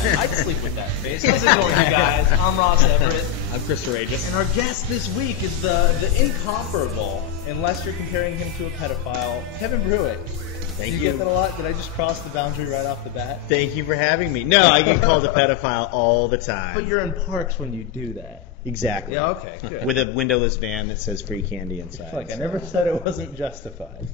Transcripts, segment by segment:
I'd sleep with that face. How's it going, you guys? I'm Ross Everett. I'm Chris Courageous. And our guest this week is the incomparable, unless you're comparing him to a pedophile, Kevin Brueck. Thank you. Do you get that a lot? Did I just cross the boundary right off the bat? Thank you for having me. No, I get called a pedophile all the time. But you're in parks when you do that. Exactly. Yeah, okay, good. With a windowless van that says free candy inside. I never said it wasn't justified.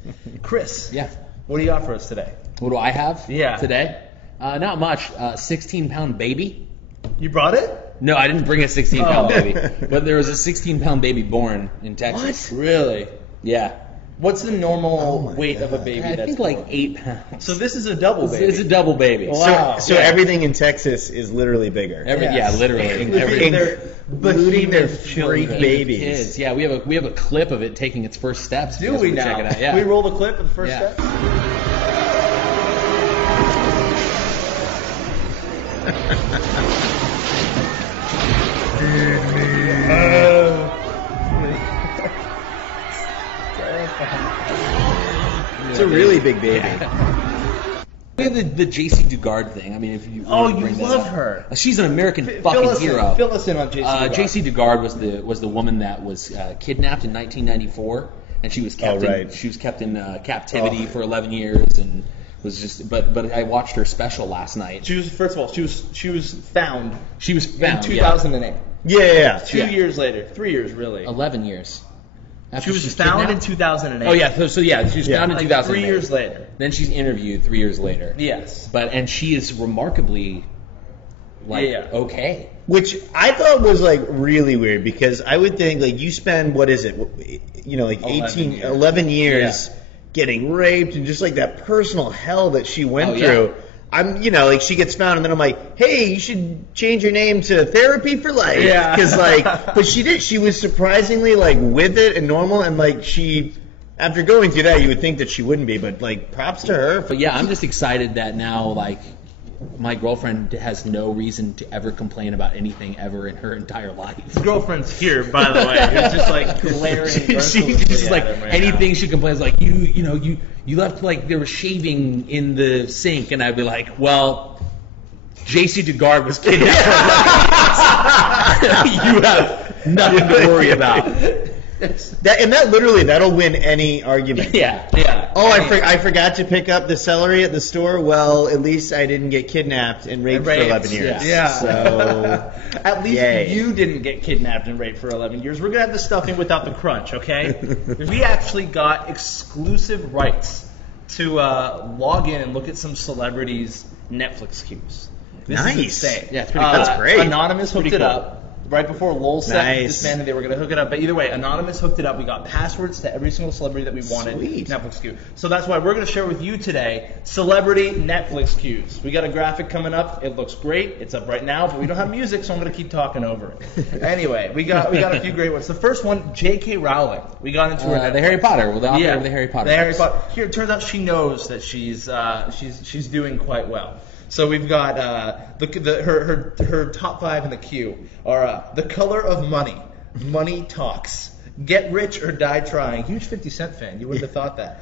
Chris. Yeah. What do you got for us today? What do I have Yeah. today? Not much. 16-pound baby. You brought it? No, I didn't bring a 16-pound Oh. baby. But there was a 16-pound baby born in Texas. What? Really? Yeah. What's the normal weight of a baby? I that's think born? like 8 pounds. So this is a double baby. It's a double baby. Wow. So everything in Texas is literally bigger. Yeah, literally. Including their Including their behemoth freak children. babies. Kids. Yeah, we have a clip of it taking its first steps. Do we now? Check it out. Yeah. We roll the clip of the first Yeah. step? It's a really big baby. We have the J.C. Dugard thing. I mean, if you Oh, you bring that love up. her. She's an American Fill fucking us hero. In. Fill us in on J.C. Dugard. J.C. Dugard was the woman that was kidnapped in 1994, and she was kept in captivity for 11 years, and was just. But I watched her special last night. She was she was found. She was found in 2008. Yeah. 2 years later, 3 years really. 11 years. She was found in 2008. Oh yeah, so yeah, she was found in 2008. 3 years later. Then she's interviewed 3 years later. Yes. And she is remarkably okay. Which I thought was like really weird because I would think like you spend, what is it, like 11 years getting raped and just like that personal hell that she went through. Yeah. I'm, like she gets found and then I'm like, hey, you should change your name to Therapy for Life. Yeah. Because but she did. She was surprisingly like with it and normal, and like she, after going through that, you would think that she wouldn't be, but like props to her. But yeah, I'm just excited that now like my girlfriend has no reason to ever complain about anything ever in her entire life. His girlfriend's here, by the way. It's just like glaring. She's just like anything she complains like you left like there was shaving in the sink, and I'd be like, well, J.C. Dugard was kidnapped for 11 years. You have nothing to worry about. That'll win any argument. Yeah. Oh, I forgot to pick up the celery at the store. Well, at least I didn't get kidnapped and raped for 11 years. Yeah. So at least yay. you didn't get kidnapped and raped for 11 years. We're gonna have the stuffing without the crunch, okay? We actually got exclusive rights to log in and look at some celebrities' Netflix queues. This is insane. Yeah, it's pretty cool. That's great. Anonymous hooked it up. Right before Lowell said disbanded, they were going to hook it up. But either way, Anonymous hooked it up. We got passwords to every single celebrity that we wanted. Sweet. Netflix queue. So that's why we're going to share with you today celebrity Netflix queues. We got a graphic coming up. It looks great. It's up right now, but we don't have music, so I'm going to keep talking over it. Anyway, we got a few great ones. The first one, J.K. Rowling. We got into her the Harry Potter. Well, the author of the Harry Potter. The Harry Potter. Here, it turns out she knows that she's doing quite well. So we've got her top 5 in the queue are The Color of Money, Money Talks, Get Rich or Die Trying. Huge 50 Cent fan. You wouldn't have thought that.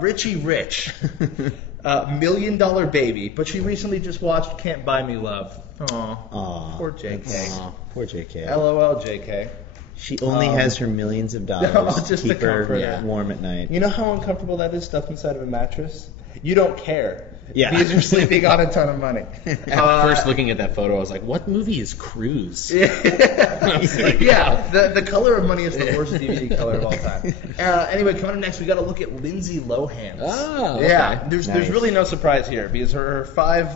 Richie Rich, $1 Million Baby. But she recently just watched Can't Buy Me Love. Aw, poor JK. Aww, poor JK. LOL, JK. She only has her millions of dollars just to keep to comfort her her. warm at night. You know how uncomfortable that is, stuffed inside of a mattress? You don't care. Yeah. Because you're sleeping on a ton of money. First looking at that photo, I was like, what movie is Cruise? Yeah, the Color of Money is the worst DVD color of all time. Anyway, coming up next, we got to look at Lindsay Lohan's. Oh, okay. Yeah, there's really no surprise here because her 5.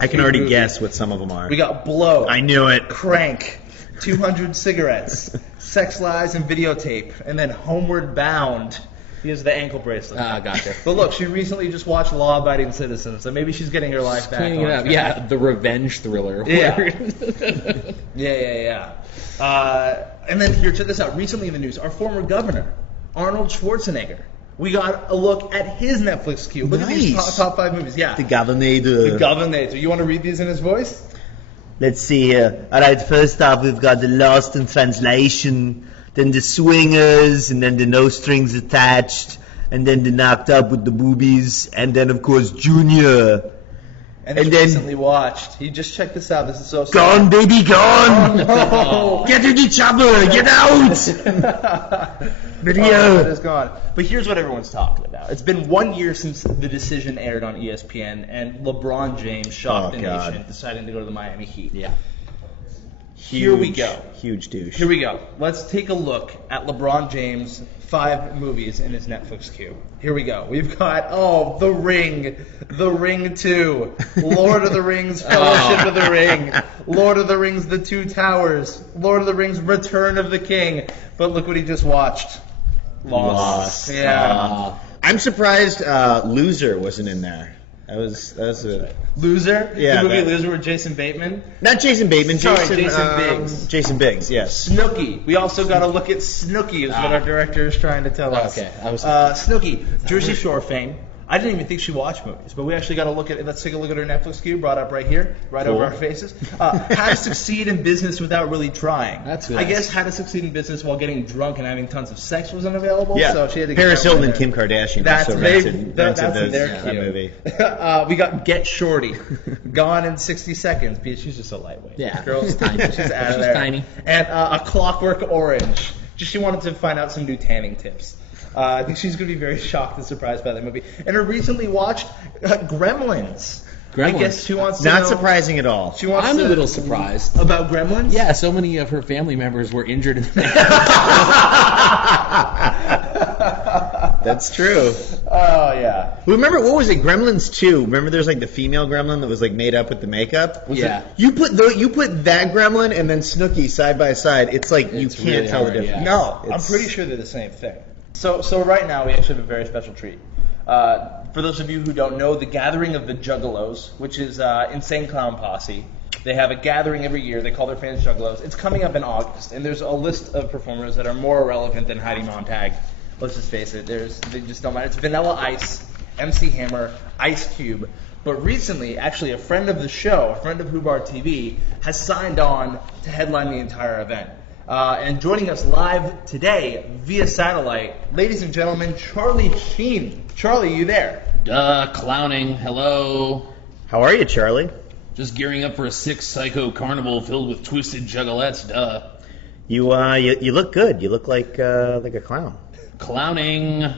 I can already guess what some of them are. We got Blow. I knew it. Crank, 200 Cigarettes, Sex Lies and Videotape, and then Homeward Bound. Here's the ankle bracelet. Gotcha. But look, she recently just watched Law Abiding Citizen, so maybe she's getting her life back. Cleaning it up. Yeah, the revenge thriller. Yeah. And then here, check this out. Recently in the news, our former governor, Arnold Schwarzenegger. We got a look at his Netflix queue. Look at these top 5 movies. Yeah. The Governor. The Governor. You want to read these in his voice? Let's see here. All right, first off, we've got the Lost in Translation, then the Swingers, and then the No Strings Attached, and then the Knocked Up with the Boobies, and then, of course, Junior. And And he then- recently watched. He just checked this out. This is so sad. Gone, baby, gone! Oh, no. Get to the chopper! Get out! Video. Oh, that is gone. But here's what everyone's talking about. It's been 1 year since the decision aired on ESPN, and LeBron James shocked the God. nation, deciding to go to the Miami Heat. Yeah. Here we go. Huge douche. Here we go. Let's take a look at LeBron James' 5 movies in his Netflix queue. Here we go. We've got, The Ring, The Ring 2, Lord of the Rings, Fellowship of the Ring, Lord of the Rings, The Two Towers, Lord of the Rings, Return of the King. But look what he just watched. Lost. Yeah. I'm surprised Loser wasn't in there. That was a... Loser? Yeah, The movie that- Loser with Jason Bateman? Not Jason Bateman, Sorry, Jason Biggs. Jason Biggs, yes. Snooki. We also got to look at Snooki, is what our director is trying to tell us. Okay, I was- Snooki, Jersey Shore fame. I didn't even think she watched movies, but we actually got to look at it. Let's take a look at her Netflix queue, brought up right here, right over our faces. How to succeed in business without really trying. That's I nice. guess how to succeed in business while getting drunk and having tons of sex wasn't available. Yeah, So she had to get Paris that one Hilton and in Kim there. Kardashian That's also they- rented that's in those, their that queue. movie. We got Get Shorty, Gone in 60 Seconds. Because she's just a lightweight. Yeah, Girl, she's tiny. She's out of She's there. tiny. And A Clockwork Orange. Just she wanted to find out some new tanning tips. I think she's going to be very shocked and surprised by that movie. And her recently watched Gremlins. I guess she wants to Not know- surprising at all. She wants I'm to, a little surprised. about Gremlins. Yeah, so many of her family members were injured in the That's true. Oh yeah. Remember, what was it? Gremlins 2. Remember there's like the female gremlin that was like made up with the makeup? Yeah. You put that gremlin and then Snooki side by side. It's like you It's can't really tell hard, the difference. yeah. No, I'm It's- pretty sure they're the same thing. So right now we actually have a very special treat. For those of you who don't know, the Gathering of the Juggalos, which is Insane Clown Posse, they have a gathering every year. They call their fans Juggalos. It's coming up in August, and there's a list of performers that are more relevant than Heidi Montag. Let's just face it. They just don't matter. It's Vanilla Ice, MC Hammer, Ice Cube. But recently, actually, a friend of the show, a friend of HubarTV, has signed on to headline the entire event. And joining us live today via satellite, ladies and gentlemen, Charlie Sheen. Charlie, you there? clowning. Hello. How are you, Charlie? Just gearing up for a sick psycho carnival filled with twisted juggalettes. Duh. You look good. You look like a clown. Clowning.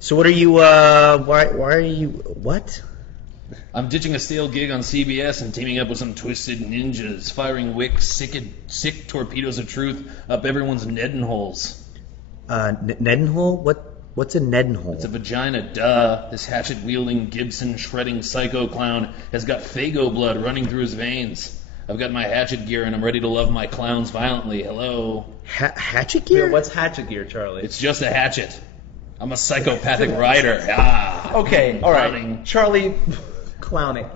So what are you? Why are you? What? I'm ditching a stale gig on CBS and teaming up with some twisted ninjas, firing sick torpedoes of truth up everyone's Nedenholes. Nedenhole? What's a Nedenhole? It's a vagina, duh. This hatchet-wielding, Gibson-shredding psycho clown has got Fago blood running through his veins. I've got my hatchet gear and I'm ready to love my clowns violently. Hello. Hatchet gear? What's hatchet gear, Charlie? It's just a hatchet. I'm a psychopathic rider. Ah. Okay, all right. Clowning. Charlie, clowning.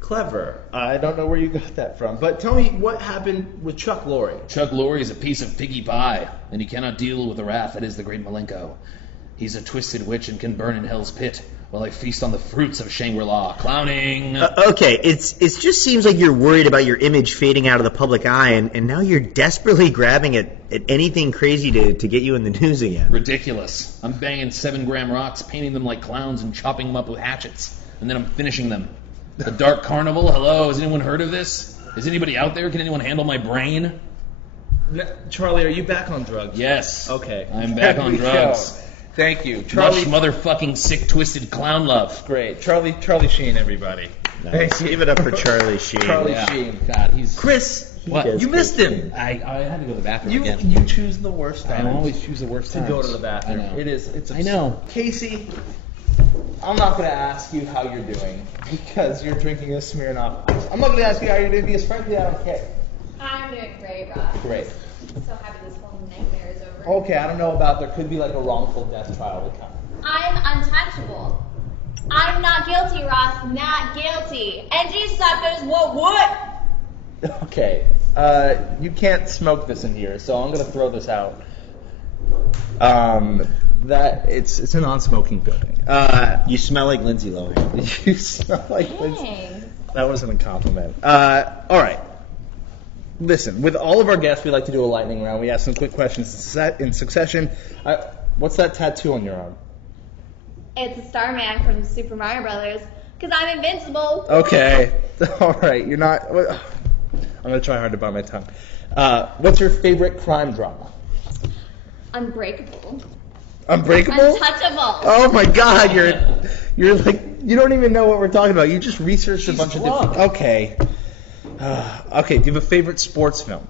Clever. I don't know where you got that from. But tell me what happened with Chuck Lorre. Chuck Lorre is a piece of piggy pie, and he cannot deal with the wrath that is the great Malenko. He's a twisted witch and can burn in hell's pit, while I feast on the fruits of Shangri-La. Clowning! Okay, it just seems like you're worried about your image fading out of the public eye, and now you're desperately grabbing at anything crazy to get you in the news again. Ridiculous. I'm banging 7-gram rocks, painting them like clowns, and chopping them up with hatchets. And then I'm finishing them. The Dark Carnival? Hello, has anyone heard of this? Is anybody out there? Can anyone handle my brain? Charlie, are you back on drugs? Yes. Okay. I'm back There on we drugs. go. Thank you. Much Charlie, motherfucking sick, twisted clown love. great. Charlie Sheen, everybody. Nice. Give it up for Charlie Sheen. Charlie Yeah. Sheen. God, he's... Chris, What? you missed him. I had to go to the bathroom You again. you choose the worst I time always choose the worst to times. go to the bathroom. I know. It's I know. Casey, I'm not going to ask you how you're doing because you're drinking a Smirnoff Ice. I'm not going to ask you how you're doing because frankly I don't care. I'm doing great, Ross. Great. I'm so happy this whole nightmare is over. Okay, I don't know about there could be like a wrongful death trial to come. I'm untouchable. I'm not guilty, Ross. Not guilty. NG suckers, what? Okay, you can't smoke this in here, so I'm gonna throw this out. That it's a non-smoking building. You smell like Lindsay Lohan. You smell like this. Dang. That wasn't a compliment. All right. Listen, with all of our guests, we like to do a lightning round. We ask some quick questions in succession. What's that tattoo on your arm? It's a Starman from Super Mario Brothers. Because I'm invincible. Okay. All right. You're not. I'm gonna try hard to bite my tongue. What's your favorite crime drama? Unbreakable. Unbreakable? Untouchable. Oh my God, you're like, you don't even know what we're talking about. You just researched a bunch of different. Okay. Okay. Do you have a favorite sports film?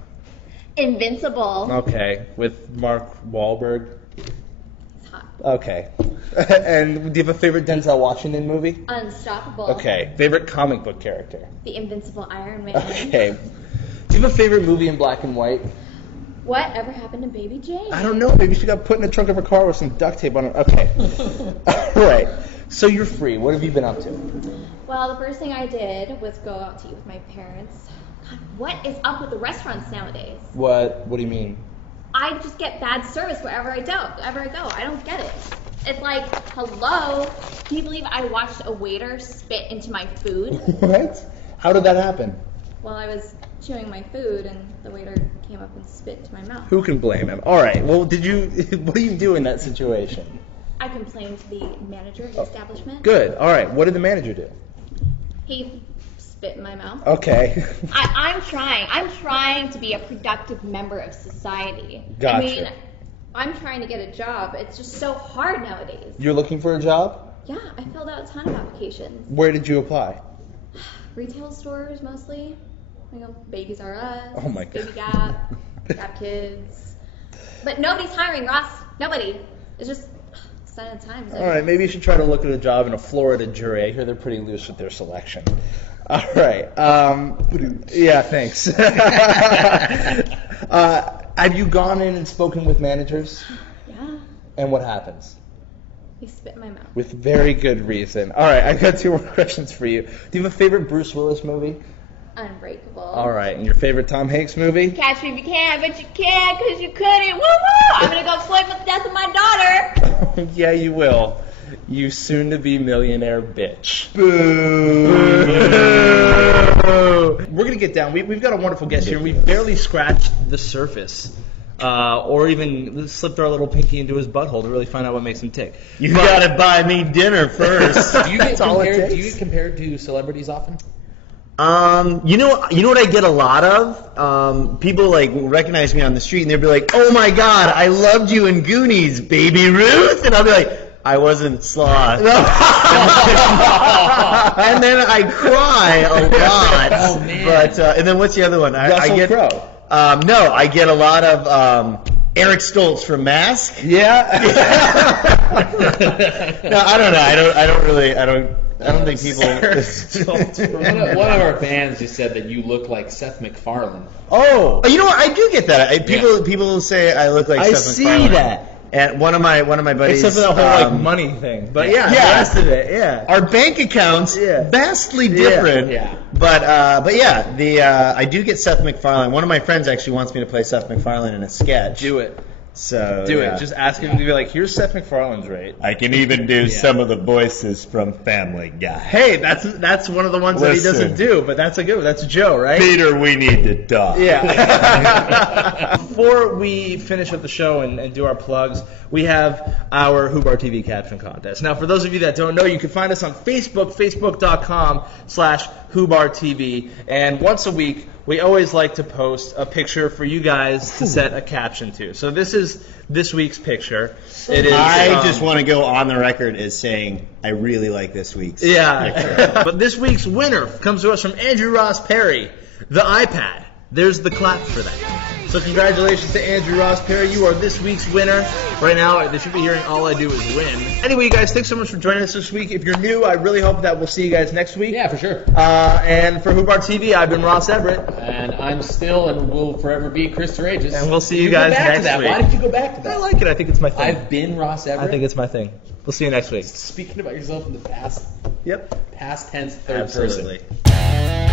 Invincible. Okay, with Mark Wahlberg. It's hot. Okay. And do you have a favorite Denzel Washington movie? Unstoppable. Okay. Favorite comic book character? The Invincible Iron Man. Okay. Do you have a favorite movie in black and white? What ever happened to Baby Jane? I don't know. Maybe she got put in the trunk of her car with some duct tape on her. Okay. All right. So you're free. What have you been up to? Well, the first thing I did was go out to eat with my parents. God, what is up with the restaurants nowadays? What do you mean? I just get bad service wherever I go. I don't get it. It's like, hello? Can you believe I watched a waiter spit into my food? What? How did that happen? Well, I was chewing my food and the waiter came up and spit into my mouth. Who can blame him? All right. Well, what do you do in that situation? I complained to the manager of the establishment. Good. All right. What did the manager do? He spit in my mouth. Okay. I'm trying to be a productive member of society. Gotcha. I mean, I'm trying to get a job. It's just so hard nowadays. You're looking for a job? Yeah, I filled out a ton of applications. Where did you apply? Retail stores mostly. You know, Babies R Us. Oh my God. Baby Gap. Gap Kids. But nobody's hiring, Ross. Nobody. It's just sign of the times. All right, maybe you should try to look at a job in a Florida jury. I hear they're pretty loose with their selection. All right. Yeah, thanks. Have you gone in and spoken with managers? Yeah. And what happens? He spit in my mouth. With very good reason. All right, I've got 2 more questions for you. Do you have a favorite Bruce Willis movie? Unbreakable. All right, and your favorite Tom Hanks movie? Catch me if you can, but you can't because you couldn't. Woo woo! I'm gonna go flip with the death of my daughter. Yeah, you will. You soon-to-be millionaire bitch. Boo. We're going to get down. We've got a wonderful guest here, and we've barely scratched the surface. Or even slipped our little pinky into his butthole to really find out what makes him tick. You gotta buy me dinner first. Do you get all it compared? takes. Do you get compared to celebrities often? You know what I get a lot of? People like will recognize me on the street and they'll be like, "Oh my God, I loved you in Goonies, Baby Ruth," and I'll be like, "I wasn't Sloth." And then I cry a lot. Oh, man. But and then what's the other one? I get Crowe. no, I get a lot of Eric Stoltz from Mask. Yeah. No, I don't know. I don't think people. One of our fans just said that you look like Seth MacFarlane. Oh. You know what? I do get that. People say I look like I Seth see MacFarlane. that. And one of my buddies. Except for the whole money thing. But yeah, the rest of it, yeah. Our bank accounts vastly different. Yeah. But yeah, I do get Seth MacFarlane. One of my friends actually wants me to play Seth MacFarlane in a sketch. Do it. So Do it. Just ask him to be like, here's Seth MacFarlane's rate. I can even do some of the voices from Family Guy. Hey, that's one of the ones that he doesn't do, but that's Joe, right? Peter, we need to talk. Yeah. Before we finish up the show and do our plugs, we have our HubarTV caption contest. Now, for those of you that don't know, you can find us on Facebook, facebook.com/HubarTV, and once a week, we always like to post a picture for you guys to set a caption to. So this is this week's picture. It is. I just want to go on the record as saying I really like this week's picture. But this week's winner comes to us from Andrew Ross Perry, the iPad. There's the clap for that. So congratulations to Andrew Ross Perry. You are this week's winner. Right now, they should be hearing All I Do Is Win. Anyway, you guys, thanks so much for joining us this week. If you're new, I really hope that we'll see you guys next week. Yeah, for sure. And for HubarTV, I've been Ross Everett. And I'm still and will forever be Chris Courageous. And we'll see you guys go back next to that. week. Why did you go back to that? I like it. I think it's my thing. I've been Ross Everett. I think it's my thing. We'll see you next week. Speaking about yourself in the past. Yep. Past tense, third Absolutely. person.